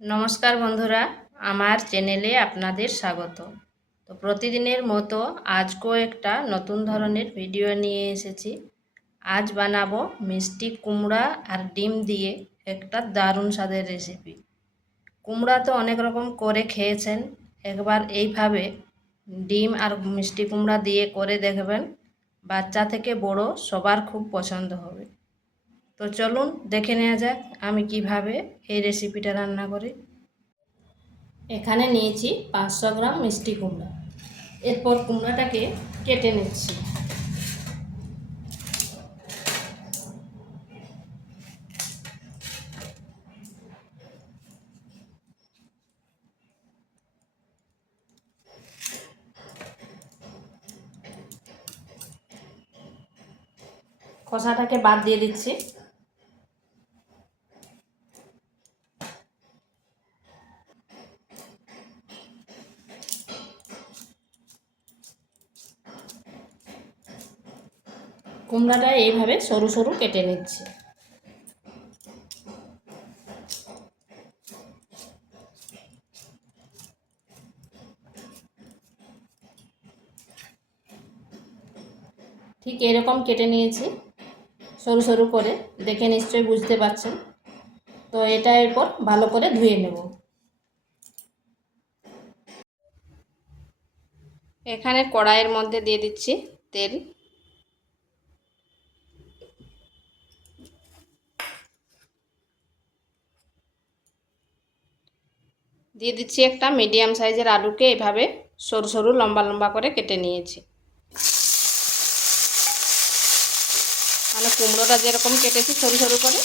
নমস্কার বন্ধুরা, আমার চ্যানেলে আপনাদের স্বাগত। তো প্রতিদিনের মতো আজকেও একটা নতুন ধরনের ভিডিও নিয়ে এসেছি। আজ বানাবো মিষ্টি কুমড়া আর ডিম দিয়ে একটা দারুণ স্বাদের রেসিপি। কুমড়া তো অনেক রকম করে খেয়েছেন, একবার এইভাবে ডিম আর মিষ্টি কুমড়া দিয়ে করে দেখবেন, বাচ্চা থেকে বড় সবার খুব পছন্দ হবে। তো চলুন দেখে নেওয়া যাক আমি কিভাবে এই রেসিপিটা রান্না করি। এখানে নিয়েছি 500 গ্রাম মিষ্টি কুমড়া। এরপর কুমড়াটাকে কেটে নিচ্ছি। খোসাটাকে বাদ দিয়ে দিচ্ছি। কুমড়াটা এইভাবে সরু সরু কেটে নিচ্ছি। ঠিক এরকম কেটে নিয়েছি সরু সরু করে, দেখে নিশ্চয়ই বুঝতে পারছেন। তো এটা এরপর ভালো করে ধুয়ে নেব। এখানে কড়াইয়ের মধ্যে দিয়ে দিচ্ছি তেল। দিয়ে দিচ্ছি একটা মিডিয়াম সাইজের আলুকে এভাবে সরু সরু লম্বা লম্বা করে কেটে নিয়েছি। মানে কুমড়োটা যেরকম কেটেছি সরু সরু করে,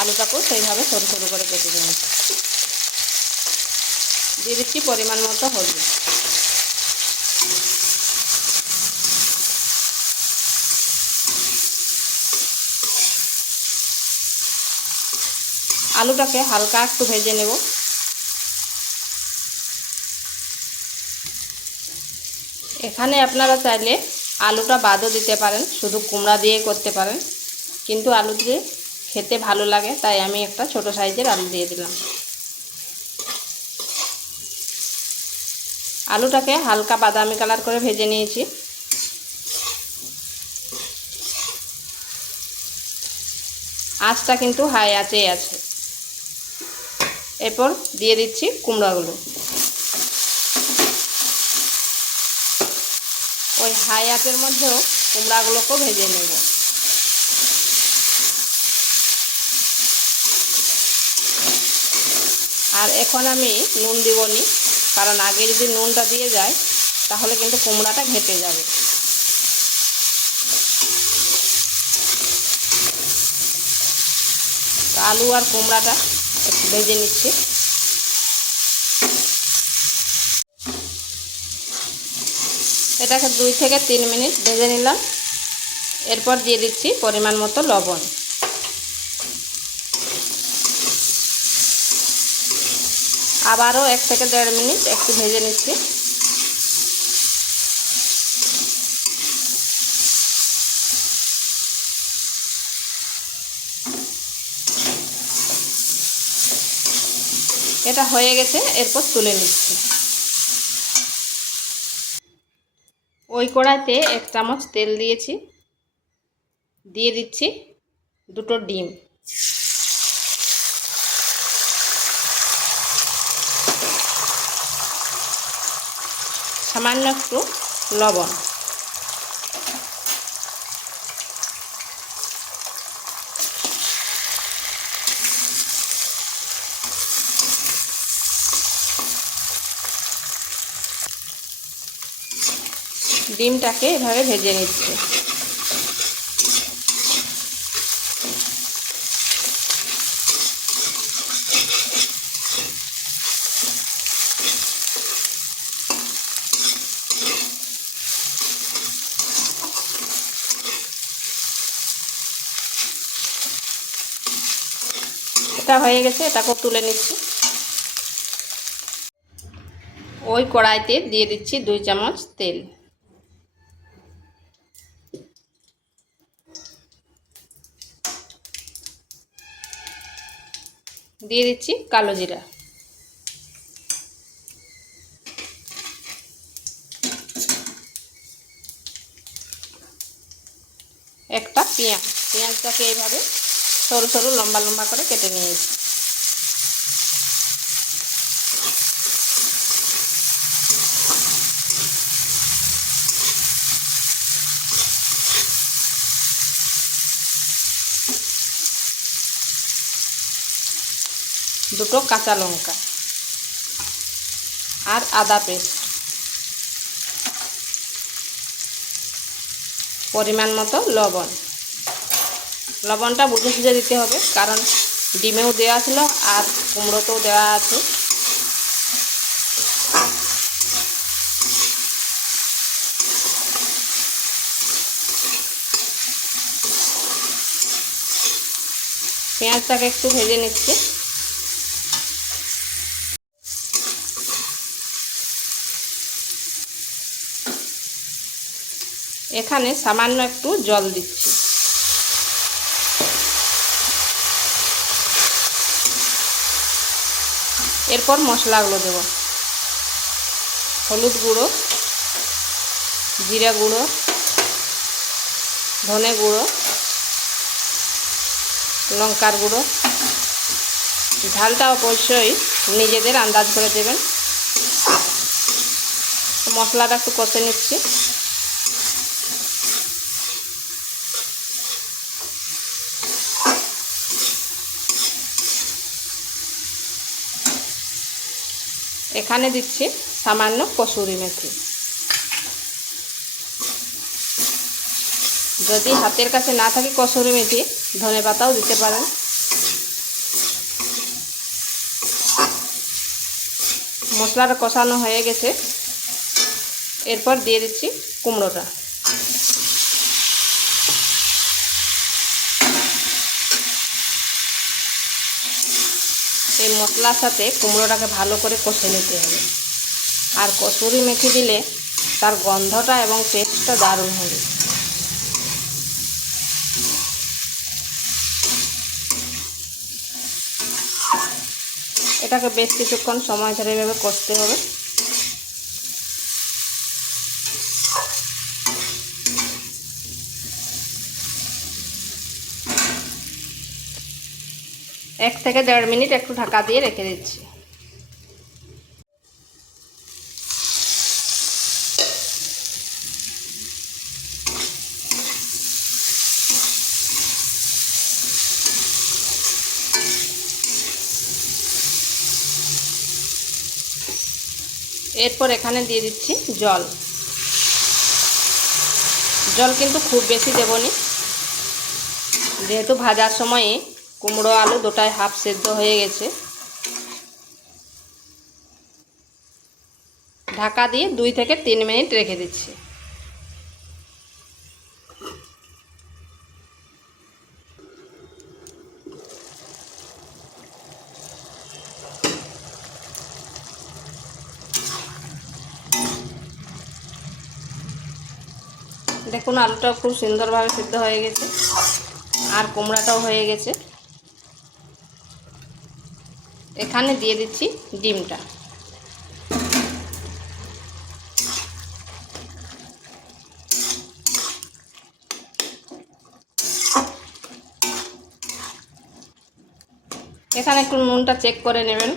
আলুটাকেও সেইভাবে সরু সরু করে কেটে নিয়েছি। দিয়ে দিচ্ছি পরিমাণ মতো হলুদ। আলুটাকে হালকা একটু ভেজে নেব। এখানে আপনারা চাইলে আলুটা বাদও দিতে পারেন, শুধু কুমড়া দিয়ে করতে পারেন, কিন্তু আলু দিয়ে খেতে ভালো লাগে তাই আমি একটা ছোট সাইজের আলু দিয়ে দিলাম। আলুটাকে হালকা বাদামি কালার করে ভেজে নিয়েছি। আঁচটা কিন্তু হাই আঁচেই আছে। এরপর দিয়ে দিচ্ছি কুমড়াগুলো। ওই হাই আঁচের মধ্যেও কুমড়াগুলোকেও ভেজে নেব। আর এখন আমি নুন দিবনি, কারণ আগে যদি নুনটা দিয়ে যায় তাহলে কিন্তু কুমড়াটা ঘেঁটে যাবে। আলু আর কুমড়াটা একটু ভেজে নিচ্ছি। এটাকে 2 থেকে 3 মিনিট ভেজে নিলাম। এরপর দিয়ে দিচ্ছি পরিমাণ মতো লবণ। আবারও 1 থেকে 1.5 মিনিট একটু ভেজে নিচ্ছি। এটা হয়ে গেছে, এরপর তুলে নিচ্ছি। ওই কড়াইতে 1 চামচ তেল দিয়েছি। দিয়ে দিচ্ছি 2টো ডিম। সামান্য একটু লবণ। ডিমটাকে এভাবে ভেজে নিচ্ছি। এটা হয়ে গেছে, এটাকেও তুলে নিচ্ছি। ওই কড়াইতে দিয়ে দিচ্ছি 2 চামচ তেল। দিয়ে দিচ্ছি কালো জিরা। পেঁয়াজটাকে এইভাবে সরু সরু লম্বা লম্বা করে কেটে নিয়েছি। দুটো কাঁচা লঙ্কা আর আদা পেস্ট, পরিমাণ মতো লবণ। লবণটা বুঝে সুঝে দিতে হবে, কারণ ডিমেও দেওয়া ছিল আর কুমড়োতেও দেওয়া আছে। পেঁয়াজটাকে একটু ভেজে নিচ্ছি। এখানে সামান্য একটু জল দিচ্ছি। এরপর মশলাগুলো দেব। হলুদ গুঁড়ো, জিরা গুঁড়ো, ধনে গুঁড়ো, লঙ্কার গুঁড়ো। ঝালটা অবশ্যই নিজেদের আন্দাজ করে দেবেন। মশলাটা একটু কষে নিচ্ছি। এখানে দিচ্ছি সামান্য কসুরি মেথি। যদি হাতের কাছে না থাকে কসুরি মেথি, ধনেপাতাও দিতে পারেন। মশলাটা কষানো হয়ে গেছে, এরপর দিয়ে দিচ্ছি কুমড়োটা। এই মশলার সাথে কুমড়োটাকে ভালো করে কষে নিতে হবে। আর কসুরি মেথি দিলে তার গন্ধটা এবং টেস্টটা দারুণ হবে। এটাকে বেশ কিছুক্ষণ সময় ধরে এভাবে কষতে হবে। এক থেকে 1.5 মিনিট একটু ঢাকা দিয়ে রেখে দিচ্ছি। এরপর এখানে দিয়ে দিচ্ছি জল। জল কিন্তু খুব বেশি দেবনি, যেহেতু ভাজার সময়ে কুমড়ো আলু দুটাই হাফ সেদ্ধ হয়ে গেছে। ঢাকা দিয়ে 2 থেকে 3 মিনিট রেখে দিচ্ছি। দেখুন আলুটাও খুব সুন্দরভাবে সিদ্ধ হয়ে গেছে আর কুমড়াটাও হয়ে গেছে। এখানে দিয়ে দিচ্ছি ডিমটা। এখানে একটু নুনটা চেক করে নেবেন,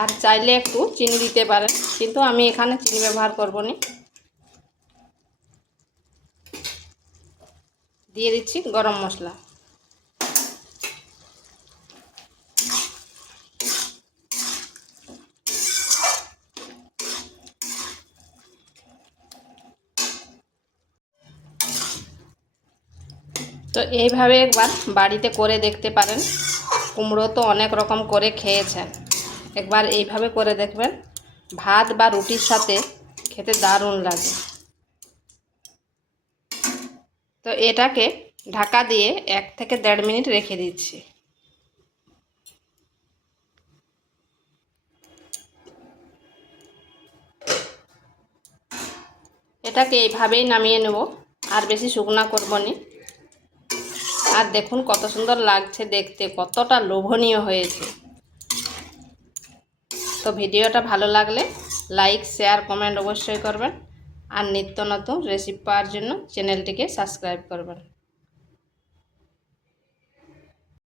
আর চাইলে একটু চিনি দিতে পারেন, কিন্তু আমি এখানে চিনি ব্যবহার করব না। দিয়ে দিচ্ছি গরম মশলা। তো এইভাবে একবার বাড়িতে করে দেখতে পারেন। কুমড়ো তো অনেক রকম করে খেয়েছেন, একবার এইভাবে করে দেখবেন, ভাত বা রুটির সাথে খেতে দারুণ লাগে। তো এটাকে ঢাকা দিয়ে 1 থেকে 1.5 মিনিট রেখে দিচ্ছি। এটাকে এইভাবেই নামিয়ে নেব, আর বেশি শুকনা করব না। আর দেখুন কত সুন্দর লাগছে দেখতে, কতটা লোভনীয় হয়েছে। তো ভিডিওটা ভালো লাগলে লাইক, শেয়ার, কমেন্ট অবশ্যই করবেন। আর নিত্য নতুন রেসিপি পাওয়ার জন্য চ্যানেলটিকে সাবস্ক্রাইব করবেন।